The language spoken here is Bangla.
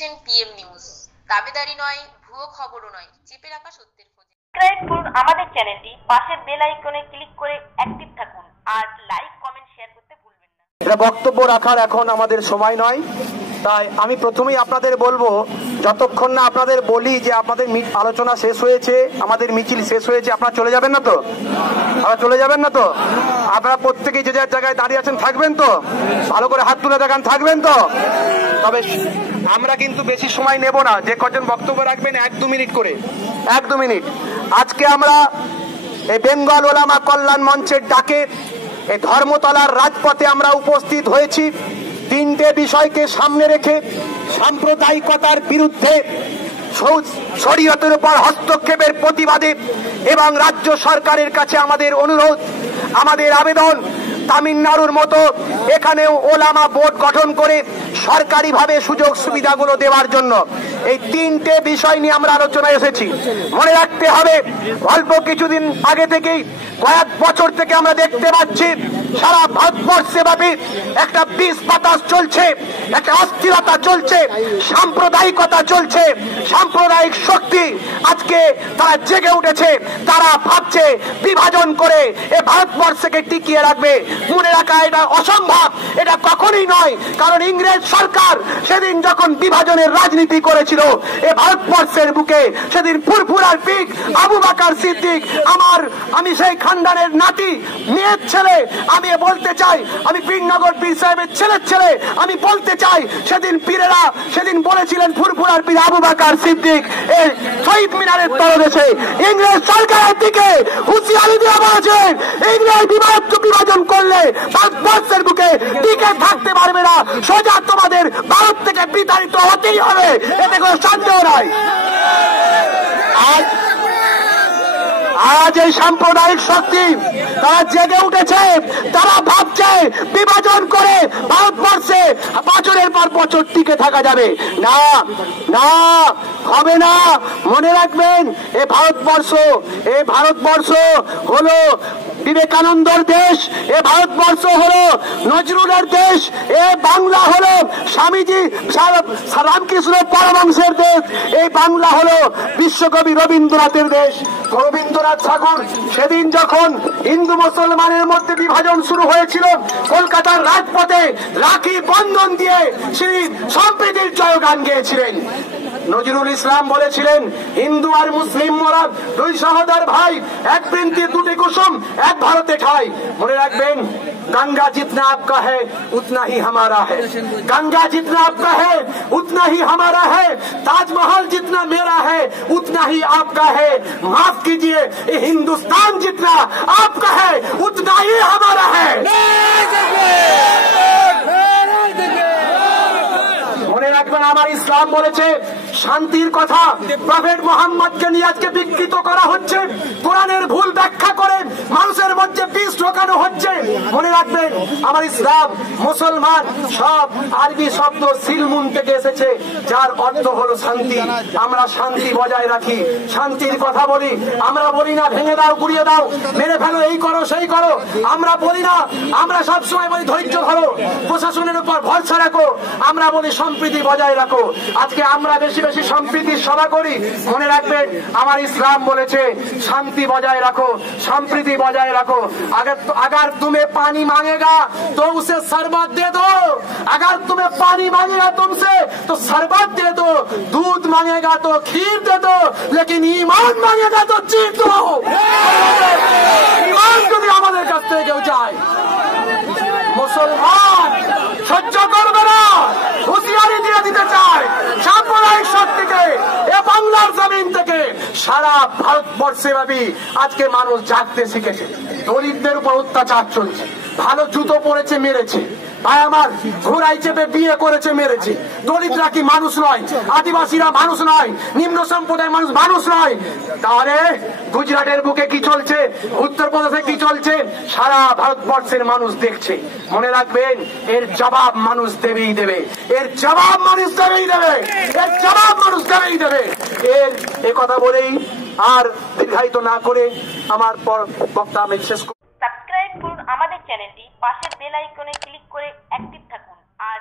দেখছেন পিএম নিউজ। দাবিদারি নয় ভুয়ো খবরও নয়। চেপে রাখা সত্যের খোঁজে। সাবস্ক্রাইব করুন আমাদের চ্যানেলটি পাশের বেল আইকনে ক্লিক করে অ্যাক্টিভ থাকুন। আর লাইক কমেন্ট শেয়ার করতে ভুলবেন না। এটা বক্তব্য রাখার এখন আমাদের সময় নয়। তাই আমি প্রথমেই আপনাদের বলব যতক্ষণ না আপনাদের বলি যে আপনাদের মি- আলোচনা শেষ হয়েছে আমাদের মিছিল শেষ হয়েছে আপনারা চলে যাবেন না তো? আপনারা চলে যাবেন না তো? আপনারা প্রত্যেকেই যে যার জায়গায় দাঁড়িয়ে আছেন থাকবেন তো? ভালো করে হাত তুলে দেখান থাকবেন তো? তবে আমরা কিন্তু বেশি সময় নেব না। যে কজন বক্তব্য রাখবেন, এক দু মিনিট করে। এক দু মিনিট। আজকে আমরা এই বেঙ্গল ওলামা কল্যাণ মঞ্চের ডাকে এই ধর্মতলার রাজপথে আমরা উপস্থিত হয়েছি। তিনটে বিষয়কে সামনে রেখে সাম্প্রদায়িকতার বিরুদ্ধে শরীয়তের উপর হস্তক্ষেপের প্রতিবাদে এবং রাজ্য সরকারের কাছে আমাদের অনুরোধ, আমাদের আবেদন তামিলনাড়ুর মতো এখানেও ওলামা বোর্ড গঠন করে সরকারিভাবে সুযোগ সুবিধাগুলো দেওয়ার জন্য এই তিনটে বিষয় নিয়ে আমরা আলোচনায় এসেছি। মনে রাখতে হবে, অল্প কিছুদিন আগে থেকেই, কয়েক বছর থেকে আমরা দেখতে পাচ্ছি, সারা ভারতবর্ষে ব্যাপী একটা বিষ বাতাস চলছে, একটা অস্থিরতা চলছে, সাম্প্রদায়িকতা চলছে, সাম্প্রদায়িক শক্তি আজকে তারা জেগে উঠেছে, তারা ভাবছে বিভাজন করে এ ভারতবর্ষকে টিকিয়ে রাখবে। মনে রাখা এটা অসম্ভব, এটা কখনই নয়, কারণ ইংরেজ সরকার সেদিন যখন বিভাজনের রাজনীতি করেছিল। এ ভারতবর্ষের বুকে সেদিন ফুরফুরার পিক আবু বাকার সিদ্দিক, আমার, আমি সেই খানদানের নাতি, মেয়ের ছেলে। আমি বলতে চাই, আমি পীরনগর পীর সাহেবের ছেলের ছেলে। আমি বলতে চাই, সেদিন পীরেরা সেদিন বলেছিলেন ফুরফুরার পীর আবু বাকার সিদ্দিক এই শহীদ মিনারের তলদেশে ইংরেজ সরকারের দিকে হুঁশিয়ারি দেওয়া বলেছেন ইংরেজ বিভাজ্য বিভাজন করলে ভারতবর্ষের বুকে টিকে থাকতে পারবে না। সোজা তোমাদের ভারত থেকে বিতাড়িত হতেই হবে। এতে কোনো সন্দেহ নাই আজ আজ এই সাম্প্রদায়িক শক্তি তারা জেগে উঠেছে, তারা ভাবছে বিভাজন করে ভারতবর্ষে বছরের পর বছর টিকে থাকা যাবে। না না, হবে না। মনে রাখবেন, এ ভারতবর্ষ এ ভারতবর্ষ হলো বিবেকানন্দর দেশ, এ ভারতবর্ষ হলো নজরুলের দেশ, এ বাংলা হলো স্বামীজি রামকৃষ্ণ পরমংশের দেশ, এই বাংলা হলো বিশ্বকবি রবীন্দ্রনাথের দেশ। রবীন্দ্রনাথ ঠাকুর সেদিন যখন হিন্দু মুসলমানের মধ্যে বিভাজন শুরু হয়েছিল, কলকাতার রাজপথে রাখি বন্ধন দিয়ে তিনি সম্প্রীতির জয়গান গেয়েছিলেন। নজরুল ইসলাম বলেছিলেন হিন্দু আর মুসলিম মোরা দুই সহোদর ভাই এক বৃন্তি দুটি কুসুম এক ভারতে ঠাই মনে রাখবেন गंगा जितना आपका है उतना ही हमारा है गंगा जितना आपका है उतना ही हमारा है ताजमहल जितना मेरा है उतना ही आपका है माफ कीजिए ये हिंदुस्तान जितना आपका है उतना ही हमारा है মনে রাখবেন আমার ইসলাম বলেছে শান্তির কথা। প্রফেট মোহাম্মদকে নিয়ে আজকে বিকৃত করা হচ্ছে। কোরআনের ভুল ব্যাখ্যা করে মানুষের মধ্যে বিষ ঢোকানো হচ্ছে। মনে রাখবেন, আমার ইসলাম, মুসলমান, সব আরবি শব্দ সিলমুন থেকে এসেছে, যার অর্থ হলো শান্তি। আমরা শান্তি বজায় রাখি। শান্তির কথা বলি। আমরা বলি না, ভেঙে দাও গুড়িয়ে দাও, মেরে ফেলো, এই করো, সেই করো। আমরা বলি না, আমরা সব সময় বলি, ধৈর্য ধরো। প্রশাসনের উপর ভরসা রাখো। আমরা বলি, সম্প্রীতি বজায় রাখো। আজকে আমরা বেশি বেশি সম্প্রীতির সভা করি মনে রাখবেন আমার ইসলাম বলেছে শান্তি বজায় রাখো সম্প্রীতি বজায় রাখো अगर अगर तुम्हें पानी मांगेगा तो उसे शरबत दे दो अगर तुम्हें पानी मांगेगा तुमसे तो शरबत दे दो दूध मांगेगा तो खीर दे दो लेकिन ईमान मांगेगा तो चीज সারা ভারতবর্ষে ভাবি আজকে মানুষ জাগতে শিখেছে। দরিদ্রের উপর অত্যাচার চলছে। ভালো জুতো পরেছে, মেরেছে। আমার ঘোড়াই চেপে বিয়ে করেছে, মেরেছে। দলিতরা কি মানুষ নয়? আদিবাসীরা মানুষ নয়? নিম্ন মানুষ মানুষ নয়? তাহলে গুজরাটের বুকে কি চলছে? উত্তরপ্রদেশে কি চলছে? সারা ভারতবর্ষের মানুষ দেখছে। মনে রাখবেন, এর জবাব মানুষ দেবেই দেবে। এর জবাব মানুষ দেবেই দেবে। এর জবাব মানুষ দেবেই দেবে। এর এ কথা বলেই আর দীর্ঘায়িত না করে আমার পর বক্তা আমি শেষ চ্যানেলটি পাশের বেল আইকনে ক্লিক করে অ্যাক্টিভ থাকুন। আর